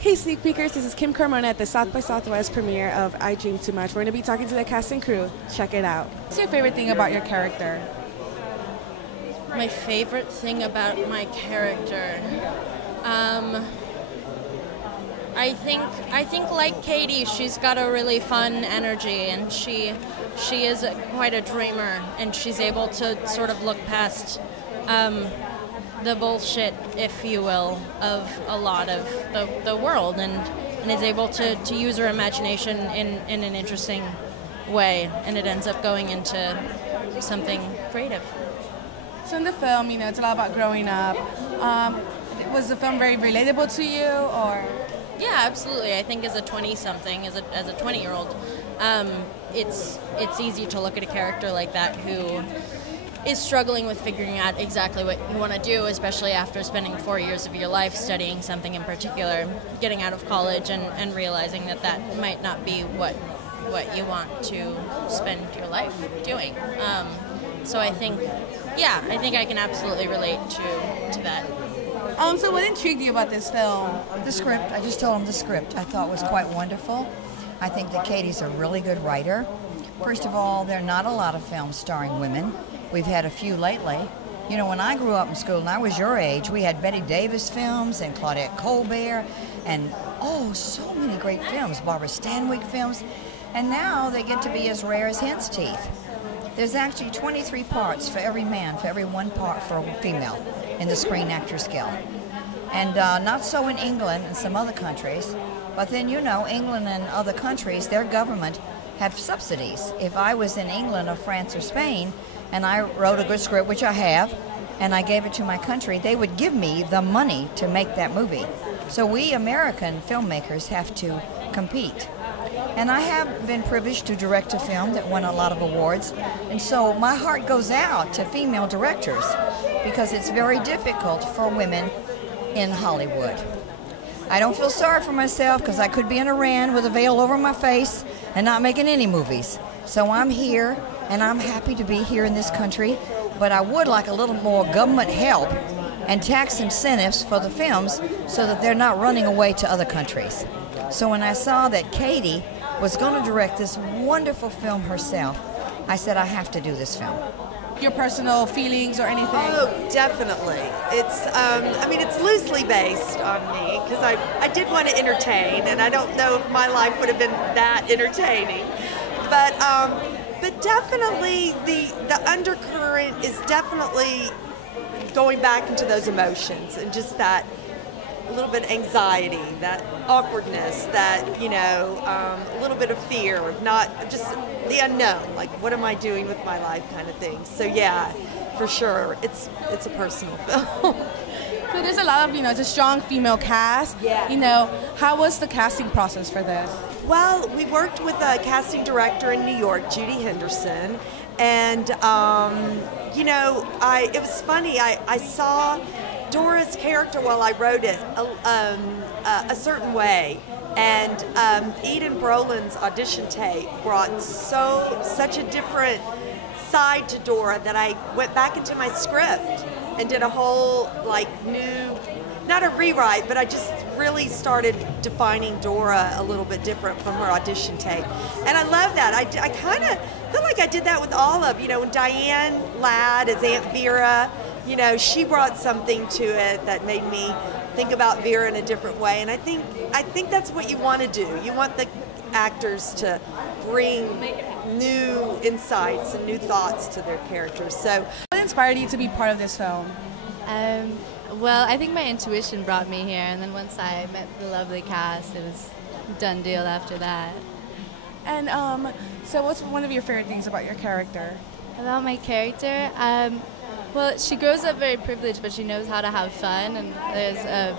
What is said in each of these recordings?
Hey sneak peekers, this is Kim Carmona at the South by Southwest premiere of I Dream Too Much. We're going to be talking to the cast and crew. Check it out. What's your favorite thing about your character? My favorite thing about my character, I think like Katie, she's got a really fun energy, and she is quite a dreamer, and she's able to sort of look past the bullshit, if you will, of a lot of the world, and is able to use her imagination in an interesting way, and it ends up going into something creative. So in the film, it's a lot about growing up. Was the film very relatable to you, or? Yeah, absolutely. I think as a 20-something, as a 20-year-old, it's easy to look at a character like that who is struggling with figuring out exactly what you want to do, especially after spending 4 years of your life studying something in particular, getting out of college and realizing that might not be what you want to spend your life doing. So I think I can absolutely relate to that. So what intrigued you about this film? The script. I just told him the script. I thought was quite wonderful. I think that Katie's a really good writer. First of all, there are not a lot of films starring women. We've had a few lately. When I grew up in school and I was your age, we had Betty Davis films and Claudette Colbert and so many great films, Barbara Stanwyck films. And now they get to be as rare as hen's teeth. There's actually 23 parts for every man, for every one part for a female in the Screen Actors Guild. And not so in England and some other countries. But then, England and other countries, their government have subsidies. If I was in England or France or Spain and I wrote a good script, which I have, and I gave it to my country, they would give me the money to make that movie. So we American filmmakers have to compete. And I have been privileged to direct a film that won a lot of awards. And so my heart goes out to female directors because it's very difficult for women in Hollywood. I don't feel sorry for myself because I could be in Iran with a veil over my face and not making any movies. So I'm here, and I'm happy to be here in this country, but I would like a little more government help and tax incentives for the films so that they're not running away to other countries. So when I saw that Katie was going to direct this wonderful film herself, I said, I have to do this film. Your personal feelings or anything? Oh, definitely. It's loosely based on me because I did want to entertain, and I don't know if my life would have been that entertaining. But definitely the undercurrent is definitely going back into those emotions and just that a little bit of anxiety, that awkwardness, that, a little bit of fear of not just the unknown, like what am I doing with my life kind of thing. So yeah, for sure, it's a personal film. So there's a lot of, it's a strong female cast. Yeah. How was the casting process for this? Well, we worked with a casting director in New York, Judy Henderson, and, it was funny. I saw Dora's character while I wrote it a certain way, and Eden Brolin's audition tape brought such a different side to Dora that I went back into my script and did a whole new, not a rewrite, but I just really started defining Dora a little bit different from her audition tape, and I love that. I kind of feel like I did that with all of when Diane Ladd as Aunt Vera. She brought something to it that made me think about Vera in a different way, and I think that's what you want to do. You want the actors to bring new insights and new thoughts to their characters. So, what inspired you to be part of this film? Well, I think my intuition brought me here, and then once I met the lovely cast, it was a done deal after that. And so what's one of your favorite things about your character? About my character? Well, she grows up very privileged, but she knows how to have fun, and there's a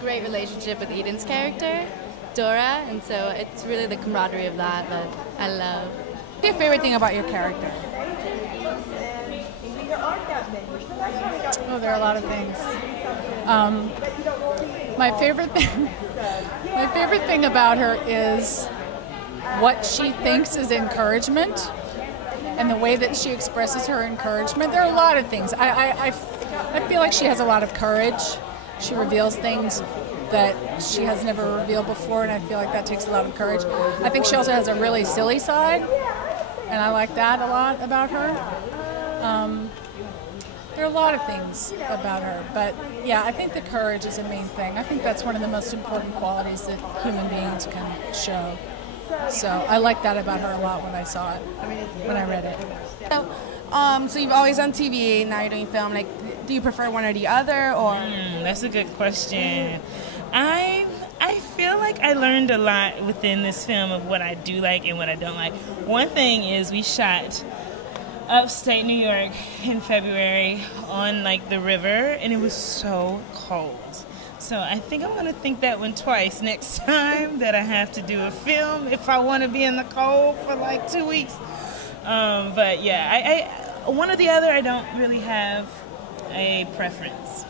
great relationship with Eden's character, Dora, and so it's really the camaraderie of that I love. What's your favorite thing about your character? Oh, there are a lot of things. My favorite thing about her is what she thinks is encouragement and the way that she expresses her encouragement. There are a lot of things. I feel like she has a lot of courage. She reveals things that she has never revealed before, and I feel like that takes a lot of courage. I think she also has a really silly side, and I like that a lot about her. There are a lot of things about her, but yeah, I think the courage is a main thing. I think that's one of the most important qualities that human beings can show. So I like that about her a lot when I saw it, when I read it. So you've always done TV, now you're doing film. Like, do you prefer one or the other, or? That's a good question. I feel like I learned a lot within this film of what I do like and what I don't like. One thing is we shot upstate New York in February on like the river, and it was so cold. So I think I'm gonna think that one twice next time that I have to do a film if I want to be in the cold for like 2 weeks. But yeah, I one or the other. I don't really have a preference.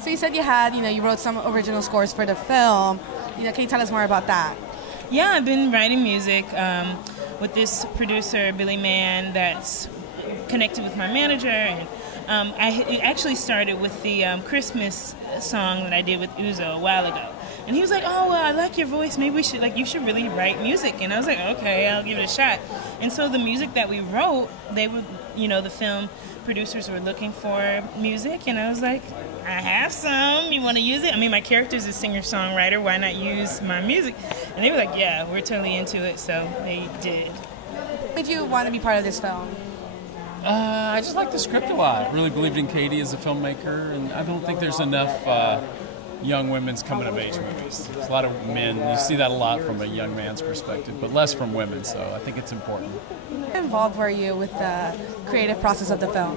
So you said you wrote some original scores for the film. Can you tell us more about that? Yeah, I've been writing music with this producer, Billy Mann, that's connected with my manager. And it actually started with the Christmas song that I did with Uzo a while ago. And he was like, oh, well, I like your voice. Maybe you should really write music. And I was like, okay, I'll give it a shot. And so the music that we wrote, the film producers were looking for music. And I was like, I have some. You want to use it? I mean, my character's a singer-songwriter. Why not use my music? And they were like, yeah, we're totally into it. So they did. Why did you want to be part of this film? I just like the script a lot. Really believed in Katie as a filmmaker, and I don't think there's enough young women's coming-of-age movies. There's a lot of men. You see that a lot from a young man's perspective, but less from women, so I think it's important. How involved were you with the creative process of the film?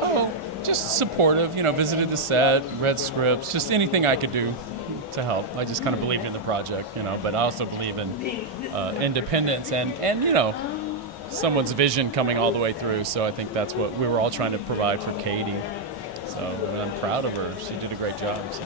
Oh, just supportive. Visited the set, read scripts, just anything I could do to help. I just kind of believed in the project, but I also believe in independence and someone's vision coming all the way through. So I think that's what we were all trying to provide for Katie. So I'm proud of her. She did a great job. So.